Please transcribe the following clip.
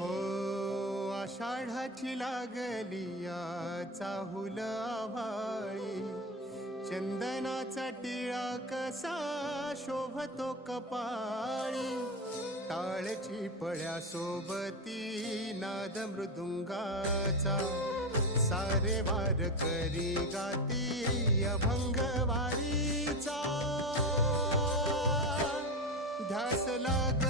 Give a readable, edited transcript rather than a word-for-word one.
हो आषाढाची लागली चाहुल आभाळी, चंदनाचा टिळा कसा शोभतो कपाळी, टाळची पळ्या सोबती नाद मृदुंगाचा, सारे वार करी गाती अभंग वारीचा, ध्यास लाग